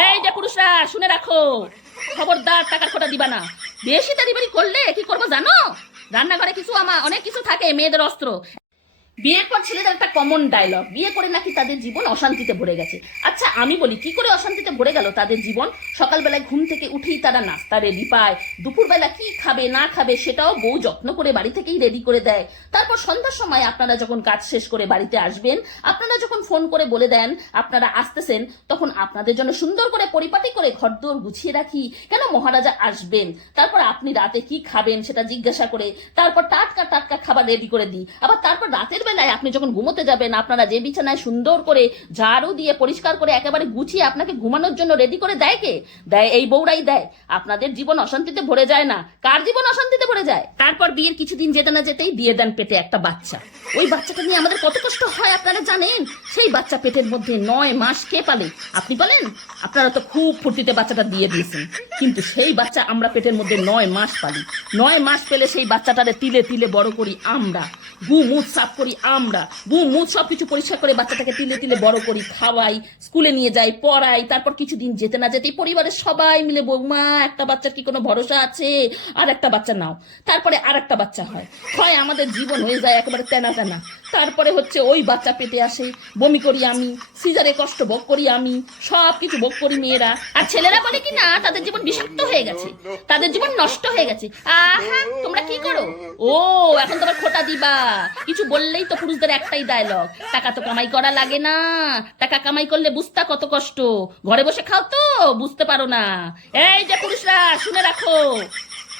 এই যে পুরুষরা শুনে রাখো, খবরদার টাকার খোটা দিবা না। বেশি তাড়িবাড়ি করলে কি করবো জানো? রান্নাঘরে কিছু অনেক কিছু থাকে, মেয়েদের অস্ত্র। বিয়ের পর ছেলেদের একটা কমন ডায়লগ, বিয়ে করে নাকি তাদের জীবন অশান্তিতে ভরে গেছে। আচ্ছা আমি বলি, কি করে অশান্তিতে ভরে গেল তাদের জীবন? সকালবেলায় ঘুম থেকে উঠেই তারা নাস্তা রেডি পায়, দুপুরবেলা কি খাবে না খাবে সেটাও বউ যত্ন করে বাড়ি থেকেই রেডি করে দেয়। তারপর সন্ধ্যার সময় আপনারা যখন কাজ শেষ করে বাড়িতে আসবেন, আপনারা যখন ফোন করে বলে দেন আপনারা আসতেছেন, তখন আপনাদের জন্য সুন্দর করে পরিপাটি করে ঘরদোর গুছিয়ে রাখি, কেন মহারাজা আসবেন। তারপর আপনি রাতে কি খাবেন সেটা জিজ্ঞাসা করে তারপর টাটকা টাটকা খাবার রেডি করে দিই। আবার তারপর রাতের বেলায় আপনি যখন ঘুমোতে যাবেন, আপনারা যে বিছানায় সুন্দর করে ঝাড়ু দিয়ে পরিষ্কার করে একেবারে গুছিয়ে আপনাকে ঘুমানোর জন্য রেডি করে দেয়, কে দেয়? এই বউরাই দেয়। আপনাদের জীবন অশান্তিতে ভরে যায় না? কার জীবন অশান্তিতে ভরে যায়? তারপর বিয়ের কিছুদিন যেতে না যেতেই দিয়ে দেন পেটে একটা বাচ্চা। ওই বাচ্চাটা নিয়ে আমাদের কত কষ্ট হয় আপনারা জানেন? সেই বাচ্চা পেটের মধ্যে 9 মাস কে পালে? আপনি বলেন? আপনারা তো খুব ফুর্তিতে বাচ্চাটা দিয়ে দিয়েছেন, কিন্তু সেই বাচ্চা আমরা পেটের মধ্যে 9 মাস পালি। 9 মাস পেলে সেই বাচ্চাটারে তিলে তিলে বড় করি আমরা, গু মুখ সাফ করি আমরা, গু মুখ সবকিছু পরিষ্কার করে বাচ্চাটাকে তিলে তিলে বড় করি, খাওয়াই, স্কুলে নিয়ে যাই, পড়াই। তারপর কিছুদিন যেতে না যেতেই পরিবারের সবাই মিলে, বৌমা একটা বাচ্চার কি কোনো ভরসা আছে? আর একটা বাচ্চা নাও। তারপরে আর একটা বাচ্চা হয়, আমাদের জীবন হয়ে যায় একেবারে তেনা তেনা। তারপরে হচ্ছে ওই বাচ্চা পেটে আসে, বমি করি আমি, সিজারে কষ্ট ভোগ করি আমি, সব কিছু ভোগ করি মেয়েরা। আর ছেলেরা বলে কি না তাদের জীবন বিষাক্ত হয়ে গেছে, তাদের জীবন নষ্ট হয়ে গেছে। আহা, তোমরা কি করো? ও এখন তোমার খোটা দিবা? কিছু বললেই তো পুরুষদের একটাই ডায়লগ, টাকা তো কামাই করা লাগে না, টাকা কামাই করলে বুঝতা কত কষ্ট, ঘরে বসে খাও তো বুঝতে পারো না। এই যে পুরুষরা শুনে রাখো,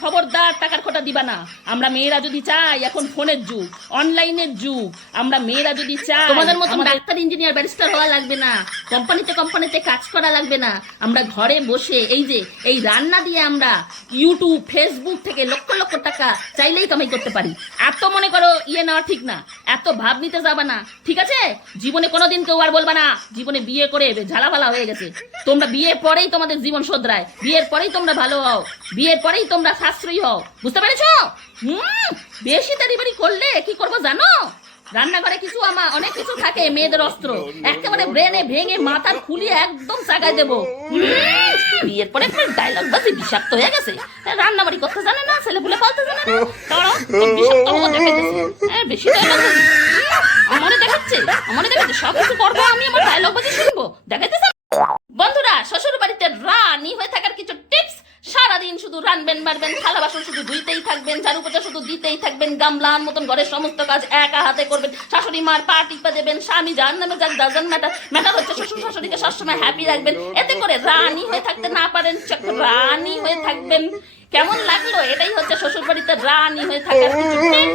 খবরদার টাকার খোটা দিবা না। আমরা মেয়েরা যদি চাই, এখন ফোনের যুগ, অনলাইনের যুগ, আমরা মেয়েরা যদি চাই তোমাদের মতো ডাক্তার ইঞ্জিনিয়ার ব্যারিস্টার হওয়া লাগবে না, কোম্পানিতে কাজ করা লাগবে না। আমরা ঘরে বসে এই রান্না দিয়ে আমরা ইউটিউব ফেসবুক থেকে লক্ষ লক্ষ টাকা চাইলেই কামাই করতে পারি। এত মনে করো নেওয়া ঠিক না, এত ভাব নিতে যাবা না, ঠিক আছে? জীবনে কোনোদিন কেউ আর বলবা না জীবনে বিয়ে করে ঝালাফালা হয়ে গেছে। তোমরা বিয়ের পরেই তোমাদের জীবন শোধরায়, বিয়ের পরেই তোমরা ভালো হও, বিয়ের পরেই তোমরা সাশ্রয়ী হও, বুঝতে পেরেছো? বেশি তাড়িবাড়ি করলে কি করবো জানো? রান্নাঘরে কিছু অনেক কিছু থাকে, মেয়েদের অস্ত্র। একেবারে ব্রেনে ভেঙে মাথার খুলিয়ে একদম চাগায় দেবো। বিয়ের পরে ডায়লগ বাজি বিষাক্ত হয়ে গেছে, রান্নাবাড়ি করতে জানে না, ছেলে পুলে পালতে জানে না, তারাও বিষাক্ত বেশি ডায়লগ আমারে দেখাচ্ছে, সব কিছু করবো আমি, আমার ডায়লগ বাজি শুনবো, দেখাইতেছে। বন্ধুরা, শ্বশুর বাড়িতে রানী হয়ে থাকার কিছু টিপস। সারাদিন শুধু রানবেন বাড়বেন, থালা বাসন শুধু ধুইতেই থাকবেন, ঝাড়ু পোছা শুধু দিতেই থাকবেন, গামলার মতন ঘরের সমস্ত কাজ একা হাতে করবেন, শাশুড়ি মার পা টিপা দেবেন, স্বামী যার নামে যাক ডাজেন্ট ম্যাটার হচ্ছে শ্বশুর শাশুড়িকে সবসময় হ্যাপি রাখবেন। এতে করে রানী হয়ে থাকতে না পারেন, রানী হয়ে থাকবেন। কেমন লাগলো? এটাই হচ্ছে শ্বশুর বাড়িতে রানী হয়ে থাকার কিছু টিপস।